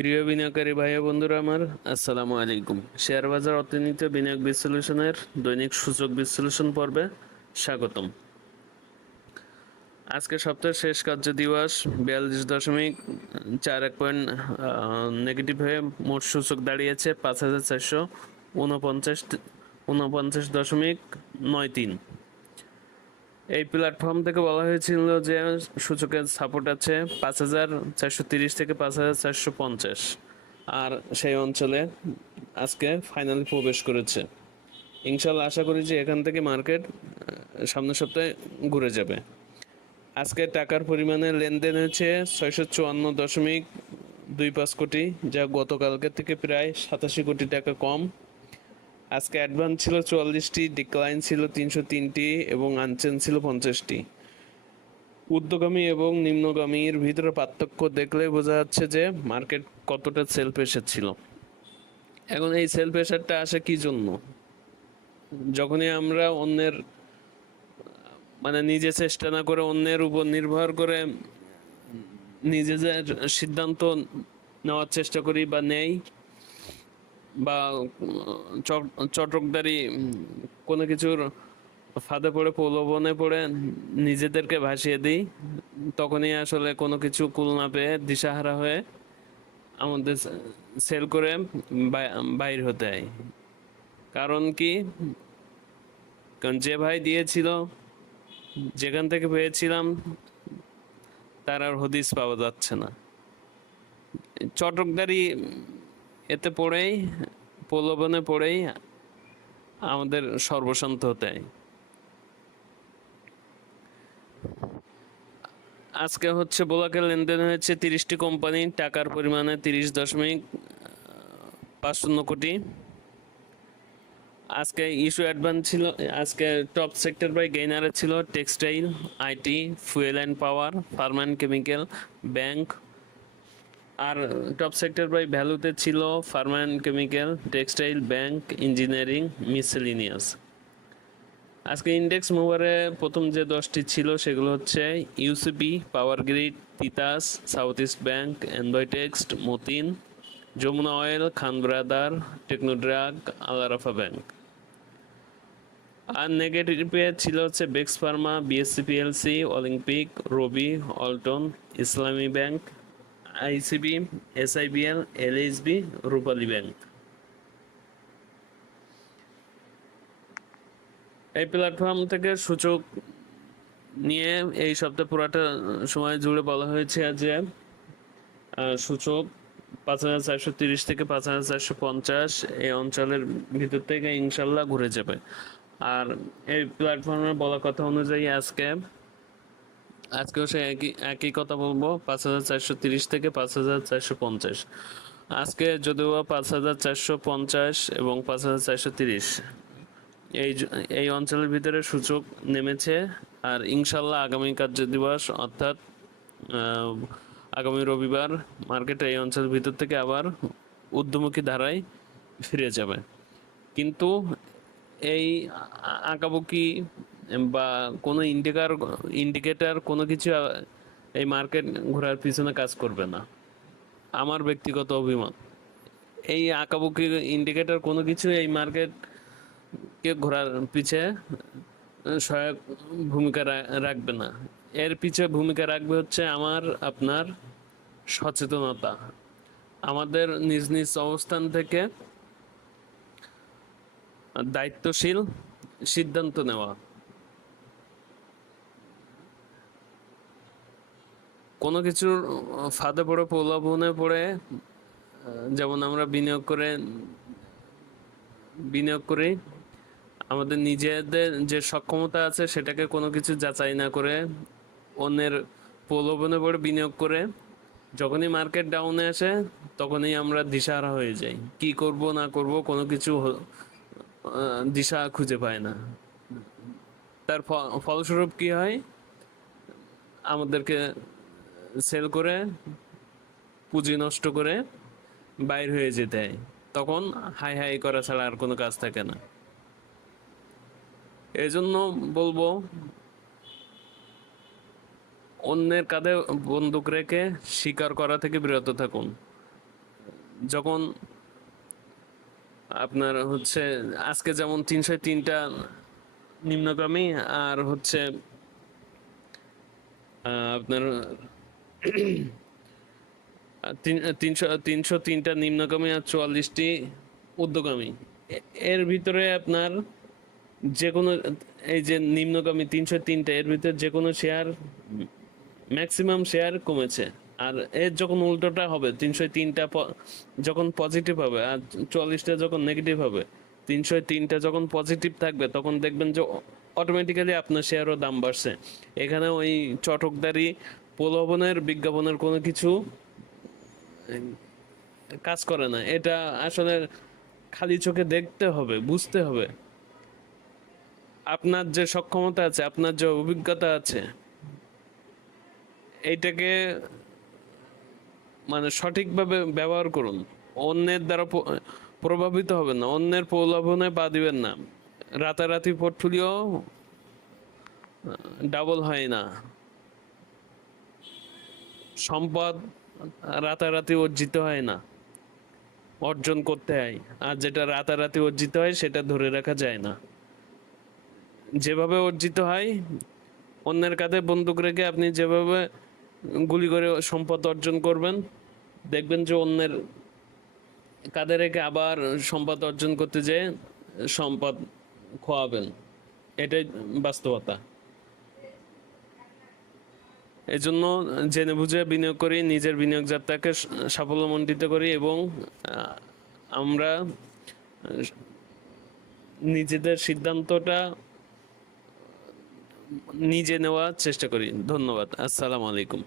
প্রিয় বিনিয়োগকারী ভাই বন্ধুরা আমার, আসসালামু আলাইকুম। শেয়ার বাজার অর্থনীতি বিনিয়োগ বিশ্লেষণের দৈনিক সূচক বিশ্লেষণ পর্বে স্বাগতম। আজকে সপ্তাহের শেষ কার্য দিবস, বিয়াল্লিশ দশমিক চার এক পয়েন্ট নেগেটিভ হয়ে মোট সূচক দাঁড়িয়েছে পাঁচ হাজার চারশো উনপঞ্চাশ ঊনপঞ্চাশ দশমিক নয় তিন। এই প্ল্যাটফর্ম থেকে বলা হয়েছিল যে সূচকের সাপোর্ট আছে পাঁচ হাজার চারশো তিরিশ থেকে পাঁচ হাজার চারশো পঞ্চাশ। আর সেই অঞ্চলে আজকে ফাইনালি প্রবেশ করেছে। ইনশাল্লাহ আশা করি যে এখান থেকে মার্কেট সামনের সপ্তাহে ঘুরে যাবে। আজকে টাকার পরিমাণে লেনদেন হয়েছে ছয়শো চুয়ান্ন দশমিক দুই পাঁচ কোটি, যা গতকালকে থেকে প্রায় সাতাশি কোটি টাকা কম। আজকে অ্যাডভান্স ছিল চুয়াল্লিশটি ডিক্লাইন ছিল তিনশো তিনটি এবং আনচেন ছিল পঞ্চাশটি। ঊর্ধ্বগামী এবং নিম্নগামীর ভিতরে পার্থক্য দেখলে বোঝা যাচ্ছে যে মার্কেট কতটা সেল প্রেশার ছিল। এখন এই সেল প্রেশারটা আসে কি জন্য? যখনই আমরা অন্যের মানে নিজে চেষ্টা না করে অন্যের উপর নির্ভর করে নিজেদের সিদ্ধান্ত নেওয়ার চেষ্টা করি বা নেই বা চট- চটকদারি কোনো কিছুর ফাঁদে পড়ে, প্রলোভনে পড়ে নিজেদেরকে ভাসিয়ে দিই, তখনই আসলে কোনো কিছু কুল না পেয়ে দিশাহারা হয়ে আমাদের সেল করে বাইর হতে হয়। কারণ কি? কারণ যে ভাই দিয়েছিল, যেখান থেকে পেয়েছিলাম, তার আর হদিস পাওয়া যাচ্ছে না। চটকদারি এতে পড়েই, প্রলোভনে পড়েই আমাদের সর্বশান্ত হতে হয়। আজকে হচ্ছে বোলাকের লেনদেন হয়েছে তিরিশটি কোম্পানি, টাকার পরিমাণে তিরিশ দশমিক পাঁচ শূন্য কোটি। আজকে ইস্যু অ্যাডভান্স ছিল, আজকে টপ সেক্টর বাই গেইনারে ছিল textile, IT, fuel and power, pharm and chemical, bank R top sector by ভ্যালুতে ছিল pharm and chemical textile bank engineering miscellaneous আজকে ইন্ডেক্স মুভারে প্রথম যে দশটি ছিল সেগুলো হচ্ছে UCB power grid Titas south east bank এনভয়টেক্সট Matin Jamuna oil Khan brother টেকনোড্রাগ আলারাফা ব্যাংক আর নেগেটিভে ছিল হচ্ছে বেক্স pharma BSC PLC Olympic Robi অল্টন Islami bank ICB, SIBL LSB Rupali bank. এই প্ল্যাটফর্ম থেকে সূচক নিয়ে এই সপ্তাহে পুরাটা সময় জুড়ে বলা হয়েছে যে সূচক পাঁচ হাজার চারশো তিরিশ থেকে পাঁচ হাজার চারশো পঞ্চাশ এই অঞ্চলের ভিতর থেকে ইনশাল্লাহ ঘুরে যাবে। আর এই প্ল্যাটফর্মে বলা কথা অনুযায়ী আজকে আজকেও সে একই একই কথা বলব, পাঁচ হাজার চারশো তিরিশ থেকে পাঁচ হাজার চারশো পঞ্চাশ। আজকে যদিও পাঁচ হাজার চারশো পঞ্চাশ এবং পাঁচ হাজার চারশো তিরিশ। এই এই অঞ্চলের ভিতরে সূচক নেমেছে আর ইনশাল্লাহ আগামী কার্য দিবস অর্থাৎ আগামী রবিবার মার্কেট এই অঞ্চলের ভিতর থেকে আবার ঊর্ধ্বমুখী ধারায় ফিরে যাবে। কিন্তু এই আঁকাবুকি বা কোনো ইন্ডিকার ইন্ডিকেটার কোনো কিছু এই মার্কেট ঘোরার পিছনে কাজ করবে না। আমার ব্যক্তিগত অভিমত। এই আঁকাবুকি ইন্ডিকেটার কোনো কিছু এই মার্কেট কে ঘোরার পিছে সহায়ক ভূমিকা রাখবে না। এর পিছে ভূমিকা রাখবে হচ্ছে আমার, আপনার সচেতনতা। আমাদের নিজ নিজ অবস্থান থেকে দায়িত্বশীল সিদ্ধান্ত নেওয়া। কোনো কিছুর ফাঁদে পড়ে, প্রলোভনে পড়ে যেমন আমরা বিনিয়োগ করে, বিনিয়োগ করি, আমাদের নিজেদের যে সক্ষমতা আছে সেটাকে কোনো কিছু যাচাই না করে, অন্যের প্রলোভনে পড়ে বিনিয়োগ করে, যখনই মার্কেট ডাউনে আসে, তখনই আমরা দিশাহারা হয়ে যাই। কি করব, না করব, কোনো কিছু দিশা খুঁজে পায় না। তার ফলস্বরূপ কি হয়? আমাদেরকে সেল করে, পুঁজি নষ্ট করে বাইর হয়ে যেতে হয়। তখন হাই হাই করা ছাড়া আর কোনো কাজ থাকে না। এই জন্য বলব, অন্যের কাঁধে বন্দুক রেখে শিকার করা থেকে বিরত থাকুন। যখন আপনার হচ্ছে, আজকে যেমন তিনশো তিনটা নিম্নগামী আর হচ্ছে আপনার তিনশো তিনশো তিনটা নিম্নগামী আর চুয়াল্লিশটি ঊর্ধ্বগামী। এর ভিতরে আপনার যে কোনো এই যে নিম্নগামী তিনশো তিনটা, এর ভিতরে যে কোনো শেয়ার ম্যাক্সিমাম শেয়ার কমেছে। আর এর যখন উল্টোটা হবে, তিনশো তিনটা যখন পজিটিভ হবে আর চুয়াল্লিশটা যখন নেগেটিভ হবে, তিনশো তিনটা যখন পজিটিভ থাকবে, তখন দেখবেন যে অটোমেটিক্যালি আপনার শেয়ারও দাম বাড়ছে। এখানে ওই চটকদারি প্রলোভনের, বিজ্ঞাপনের কোনো কিছু কাজ করে না। এটা আসলে খালি চোখে দেখতে হবে, বুঝতে হবে। আপনার যে সক্ষমতা আছে, আপনার যে অভিজ্ঞতা আছে এইটাকে মানে সঠিকভাবে ব্যবহার করুন। অন্যের দ্বারা প্রভাবিত হবে না। অন্যের প্রলোভনে পা দিবেন না। রাতারাতি পোর্টফোলিও ডাবল হয় না। সম্পদ রাতারাতি অর্জিত হয় না, অর্জন করতে হয়। আর যেটা রাতারাতি অর্জিত হয়, সেটা ধরে রাখা যায় না। যেভাবে অর্জিত হয়, অন্যের কাঁধে বন্দুক রেখে আপনি যেভাবে গুলি করে সম্পদ অর্জন করবেন, দেখবেন যে অন্যের কাঁধে রেখে আবার সম্পদ অর্জন করতে যেয়ে সম্পদ খোয়াবেন। এটাই বাস্তবতা। এই জন্য জেনে বুঝে বিনিয়োগ করি, নিজের বিনিয়োগ যাত্রাকে সাফল্যমণ্ডিত করি এবং আমরা নিজেদের সিদ্ধান্তটা নিজে নেওয়ার চেষ্টা করি। ধন্যবাদ। আসসালামু আলাইকুম।